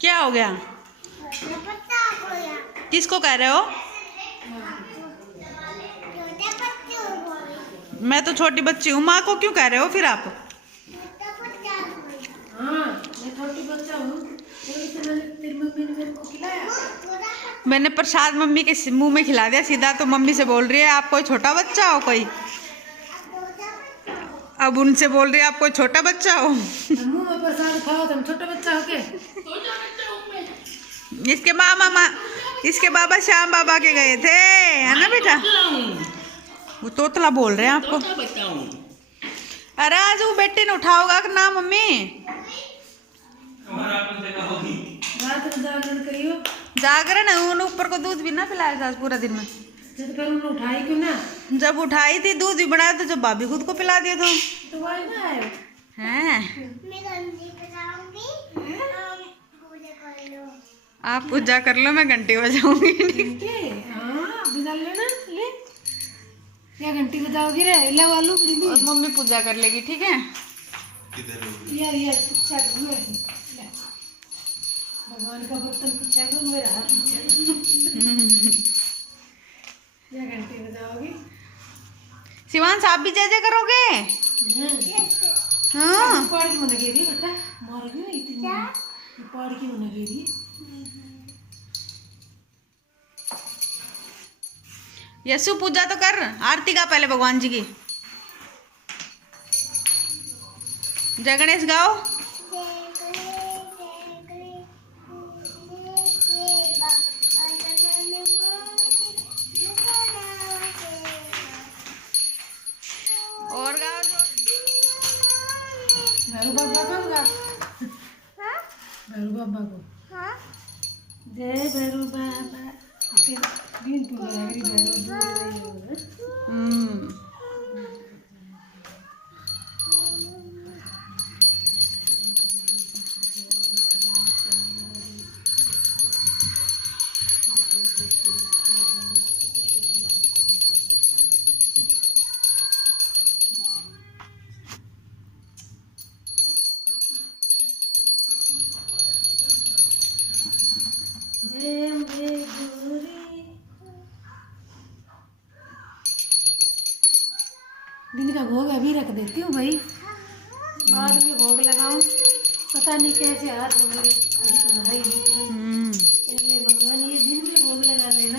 क्या हो गया? किसको कह रहे हो? मैं तो छोटी बच्ची हूँ, माँ को क्यों कह रहे हो फिर आप? मैं छोटी बच्चा हूँ। तेरी मम्मी ने मेरे को खिलाया। मैंने प्रसाद मम्मी के मुंह में खिला दिया सीधा, तो मम्मी से बोल रही है आप कोई छोटा बच्चा हो कोई। अब उनसे बोल रही है आप कोई छोटा बच्चा हो। मुंह में प्रसाद खाओ तुम छोटा बच्चा हो के। इसके बाबा श्याम बाबा के गए थे, है ना बेटा? वो तोतला बोल रहे हैं आपको। अरे आज वो बेटे ने उठाओगा कि ना मम्मी? रात में जागरण करियो। जागरण है, उन ऊपर को दूध भी ना पिलाया था पूरा दिन में। जब पर उन्होंने उठाई क्यों ना? जब उठाई थी दूध भी बनाया था, जब भाभी खुद को पिला दिया था। तो वही ना आए हैं? आप पूजा कर लो, मैं घंटी बजाऊंगी। हाँ बजा लेना ले। क्या घंटी बजाओगी रे? ले वालू और मम्मी पूजा कर लेगी, ठीक है? यार पूछा करूँ भगवान का बर्तन पूछा करूँ, मेरा हाथ पूछा। क्या घंटी बजाओगी? शिवांश आप भी जय जय करोगे? हाँ। पहाड़ की मन घेरी बेटा, मारोगी ना इतनी पहाड़ की मन घेरी। यशु पूजा तो कर, आरती का पहले भगवान जी की। जय गणेश गाओ। और गाओ भैरू बाबा को गा। भैरू बाबा को जय भैरू बाबा। दिन तू लग रही भैरू। दिन का भोग अभी रख देती हूँ भाई, बाद में भोग लगाऊं। पता नहीं कैसे हाथ हो मेरे, अभी तो नहाई नहीं। पहले भगवान ये दिन में भोग लगा लेना।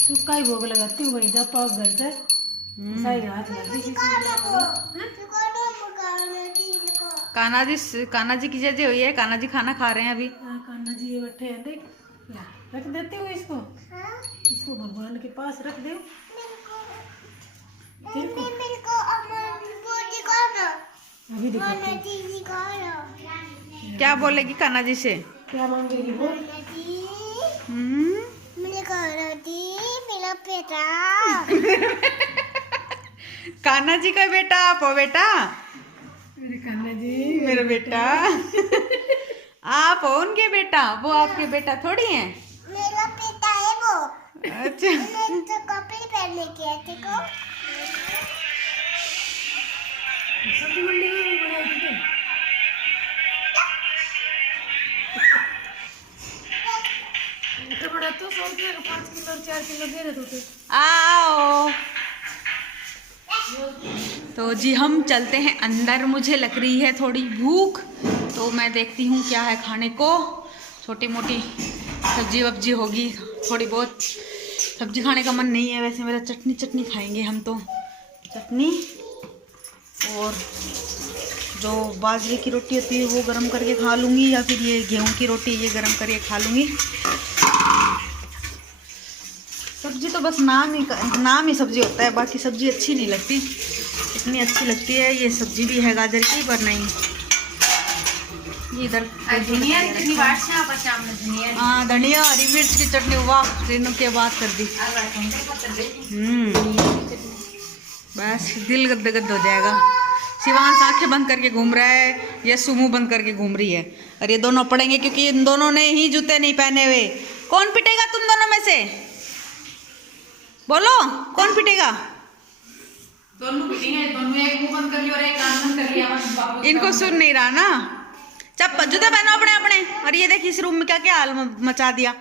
सूखा ही भोग लगाती हूँ भाई, जब पाओ घर से सही हाथ लग। कान्हा जी की जय जय हुई है। कान्हा जी खाना खा रहे हैं अभी। कान्हा जी ये बैठे हैं, देख रख देती हूँ इसको। इसको भगवान के पास रख दे। अभी क्या बोलेगी कान्हा जी से? क्या मांगेगी वो? कान्हा जी का बेटा आप हो बेटा? मेरे कान्हा जी मेरा बेटा। आप हो उनके बेटा, वो आपके बेटा थोड़ी हैं। मेरा बेटा है वो। अच्छा। तो कपड़े पहनने के थे को। सब्जी मंडी में भी बनाई थी। इतना बड़ा तो 100 रुपये का 5 किलो और 4 किलो दे रहे थे। आओ तो जी हम चलते हैं अंदर। मुझे लग रही है थोड़ी भूख, तो मैं देखती हूँ क्या है खाने को। छोटी मोटी सब्जी वब्जी होगी, थोड़ी बहुत। सब्जी खाने का मन नहीं है वैसे मेरा। चटनी खाएंगे हम तो, चटनी। और जो बाजरे की रोटी होती है वो गरम करके खा लूँगी, या फिर ये गेहूं की रोटी ये गरम करके खा लूँगी। सब्जी तो बस नाम ही सब्जी होता है, बाकी सब्जी अच्छी नहीं लगती। इतनी अच्छी लगती है ये सब्जी भी है गाजर की, पर नहीं इधर धनिया हाँ धनिया हरी मिर्च की चटनी। वाह रेनू के बात कर दी। बस दिल गद गद हो जाएगा। शिवांश आंखें बंद करके घूम रहा है, यशु मुंह बंद करके घूम रही है। और ये दोनों पड़ेंगे क्योंकि इन दोनों ने ही जूते नहीं पहने हुए। कौन पिटेगा तुम दोनों में से? बोलो कौन पिटेगा? दोनों पिटेंगे। दोनों एक मुंह बंद कर लिया और एक कान बंद कर लिया। इनको सुन नहीं रहा ना, चप्पल जूते पहनो अपने अपने। और ये देखिए इस रूम में क्या क्या हाल मचा दिया।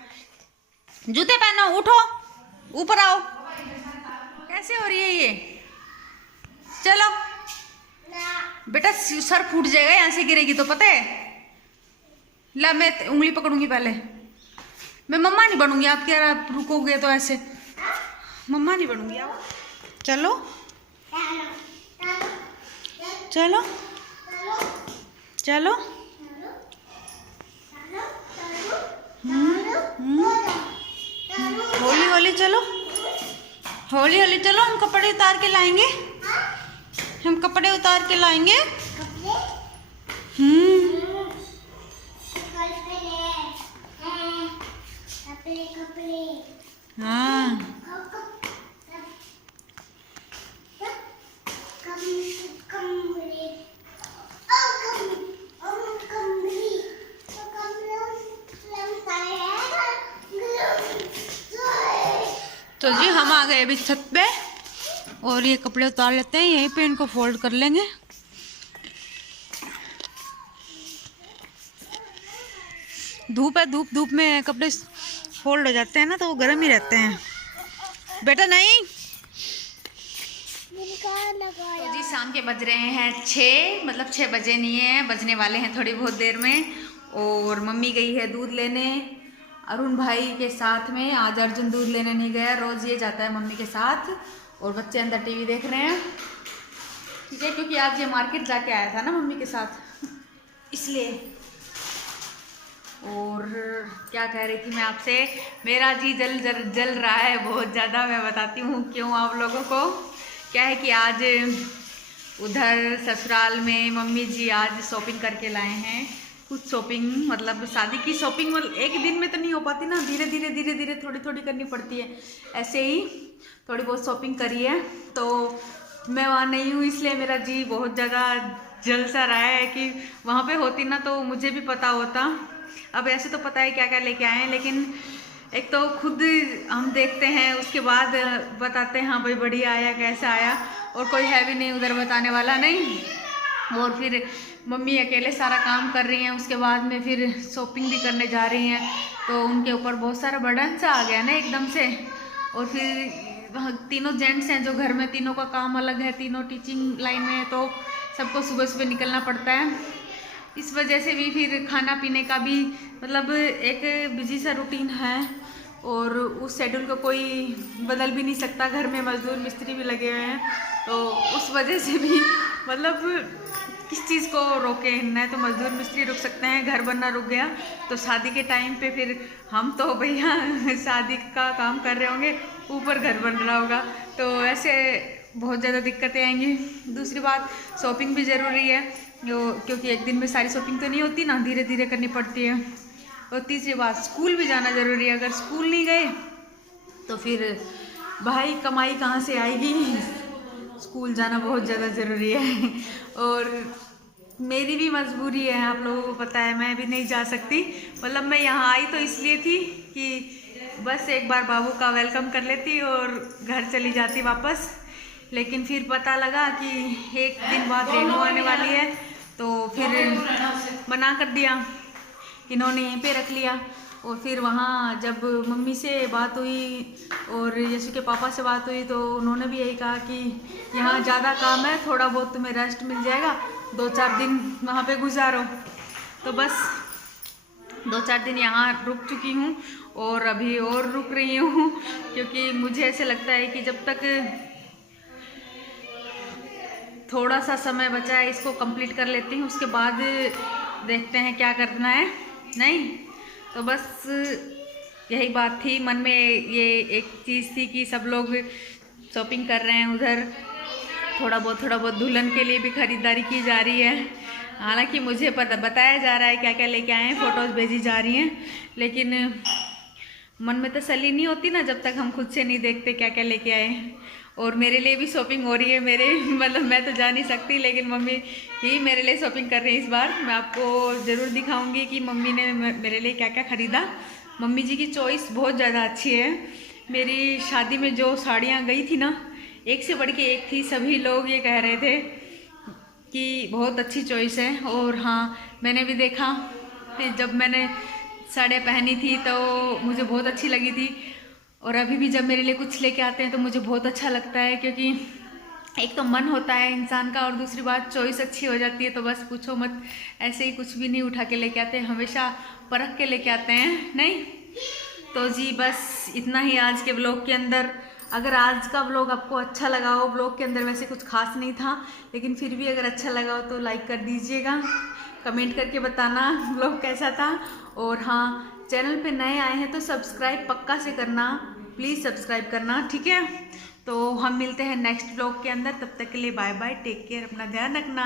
जूते पहनो, उठो, ऊपर आओ। कैसे हो रही है ये? चलो बेटा, सर फूट जाएगा यहाँ से गिरेगी तो, पता है। ला मैं उंगली पकड़ूंगी पहले। मैं मम्मा नहीं बनूंगी आप, क्या आप रुकोगे तो ऐसे। मम्मा नहीं बनूंगी आप। चलो चलो चलो। हौली हौली चलो, हौली हौली चलो। हम कपड़े उतार के लाएंगे, हम कपड़े उतार के लाएंगे। हाँ तो जी हम आ गए अभी छत पे, और ये कपड़े उतार लेते हैं, यहीं पे इनको फोल्ड कर लेंगे। धूप है, धूप धूप में कपड़े फोल्ड हो जाते हैं ना, तो वो गर्म ही रहते हैं। बेटा नहीं। तो जी शाम के बज रहे हैं 6, मतलब 6 बजे नहीं है, बजने वाले हैं थोड़ी बहुत देर में। और मम्मी गई है दूध लेने अरुण भाई के साथ में। आज अर्जुन दूध लेने नहीं गया, रोज़ ये जाता है मम्मी के साथ। और बच्चे अंदर टीवी देख रहे हैं, ठीक है, क्योंकि आज ये मार्केट जाके आया था ना मम्मी के साथ, इसलिए। और क्या कह रही थी मैं आपसे, मेरा जी जल रहा है बहुत ज़्यादा। मैं बताती हूँ क्यों आप लोगों को। क्या है कि आज उधर ससुराल में मम्मी जी आज शॉपिंग करके लाए हैं। कुछ शॉपिंग, मतलब शादी की शॉपिंग, मतलब एक दिन में तो नहीं हो पाती ना, धीरे धीरे थोड़ी थोड़ी करनी पड़ती है। ऐसे ही थोड़ी बहुत शॉपिंग करी है। तो मैं वहाँ नहीं हूँ, इसलिए मेरा जी बहुत ज़्यादा जल सा रहा है कि वहाँ पे होती ना तो मुझे भी पता होता। अब ऐसे तो पता है क्या क्या लेके आए हैं, लेकिन एक तो खुद हम देखते हैं, उसके बाद बताते हैं हाँ भाई बढ़िया आया, कैसा आया। और कोई है भी नहीं उधर बताने वाला नहीं। और फिर मम्मी अकेले सारा काम कर रही हैं, उसके बाद में फिर शॉपिंग भी करने जा रही हैं, तो उनके ऊपर बहुत सारा बर्डन सा आ गया ना एकदम से। और फिर तीनों जेंट्स हैं जो घर में, तीनों का काम अलग है, तीनों टीचिंग लाइन में है, तो सबको सुबह सुबह निकलना पड़ता है। इस वजह से भी फिर खाना पीने का भी मतलब एक बिजी सा रूटीन है, और उस शेड्यूल को कोई बदल भी नहीं सकता। घर में मजदूर मिस्त्री भी लगे हुए हैं, तो उस वजह से भी मतलब किस चीज़ को रोके, नहीं तो मजदूर मिस्त्री रुक सकते हैं, घर बनना रुक गया तो शादी के टाइम पे फिर हम तो भैया शादी का काम कर रहे होंगे, ऊपर घर बन रहा होगा, तो ऐसे बहुत ज़्यादा दिक्कतें आएंगी। दूसरी बात, शॉपिंग भी ज़रूरी है, क्योंकि एक दिन में सारी शॉपिंग तो नहीं होती ना, धीरे धीरे करनी पड़ती है। और तीसरी बात, स्कूल भी जाना ज़रूरी है। अगर स्कूल नहीं गए तो फिर भाई कमाई कहाँ से आएगी। स्कूल जाना बहुत ज़्यादा ज़रूरी है। और मेरी भी मजबूरी है, आप लोगों को पता है, मैं भी नहीं जा सकती। मतलब मैं यहाँ आई तो इसलिए थी कि बस एक बार बाबू का वेलकम कर लेती और घर चली जाती वापस। लेकिन फिर पता लगा कि एक दिन बाद रेनू आने वाली है, तो फिर मना कर दिया, इन्होंने यहीं पे रख लिया। और फिर वहाँ जब मम्मी से बात हुई और यशु के पापा से बात हुई, तो उन्होंने भी यही कहा कि यहाँ ज़्यादा काम है, थोड़ा बहुत तुम्हें रेस्ट मिल जाएगा, 2-4 दिन वहाँ पे गुजारो। तो बस 2-4 दिन यहाँ रुक चुकी हूँ, और अभी और रुक रही हूँ, क्योंकि मुझे ऐसे लगता है कि जब तक थोड़ा सा समय बचा है इसको कंप्लीट कर लेती हूँ, उसके बाद देखते हैं क्या करना है। नहीं तो बस यही बात थी मन में, ये एक चीज़ थी कि सब लोग शॉपिंग कर रहे हैं उधर, थोड़ा बहुत दुल्हन के लिए भी ख़रीदारी की जा रही है। हालांकि मुझे बताया जा रहा है क्या क्या लेके आए हैं, फ़ोटोज़ भेजी जा रही हैं, लेकिन मन में तसल्ली नहीं होती ना जब तक हम खुद से नहीं देखते क्या क्या लेके आए। और मेरे लिए भी शॉपिंग हो रही है, मेरे मतलब मैं तो जा नहीं सकती, लेकिन मम्मी ही मेरे लिए शॉपिंग कर रही है इस बार। मैं आपको ज़रूर दिखाऊंगी कि मम्मी ने मेरे लिए क्या क्या ख़रीदा। मम्मी जी की चॉइस बहुत ज़्यादा अच्छी है। मेरी शादी में जो साड़ियाँ गई थी ना, एक से बढ़ के एक थी, सभी लोग ये कह रहे थे कि बहुत अच्छी चॉइस है। और हाँ, मैंने भी देखा, फिर जब मैंने साड़ियाँ पहनी थी तो मुझे बहुत अच्छी लगी थी। और अभी भी जब मेरे लिए कुछ लेके आते हैं तो मुझे बहुत अच्छा लगता है, क्योंकि एक तो मन होता है इंसान का, और दूसरी बात चॉइस अच्छी हो जाती है। तो बस पूछो मत, ऐसे ही कुछ भी नहीं उठा के लेके आते, हमेशा परख के लेके आते हैं, नहीं। तो जी बस इतना ही आज के ब्लॉग के अंदर। अगर आज का ब्लॉग आपको अच्छा लगा हो, ब्लॉग के अंदर वैसे कुछ खास नहीं था, लेकिन फिर भी अगर अच्छा लगा हो तो लाइक कर दीजिएगा, कमेंट करके बताना ब्लॉग कैसा था। और हाँ, चैनल पे नए आए हैं तो सब्सक्राइब पक्का से करना, प्लीज़ सब्सक्राइब करना, ठीक है। तो हम मिलते हैं नेक्स्ट ब्लॉग के अंदर, तब तक के लिए बाय बाय, टेक केयर, अपना ध्यान रखना।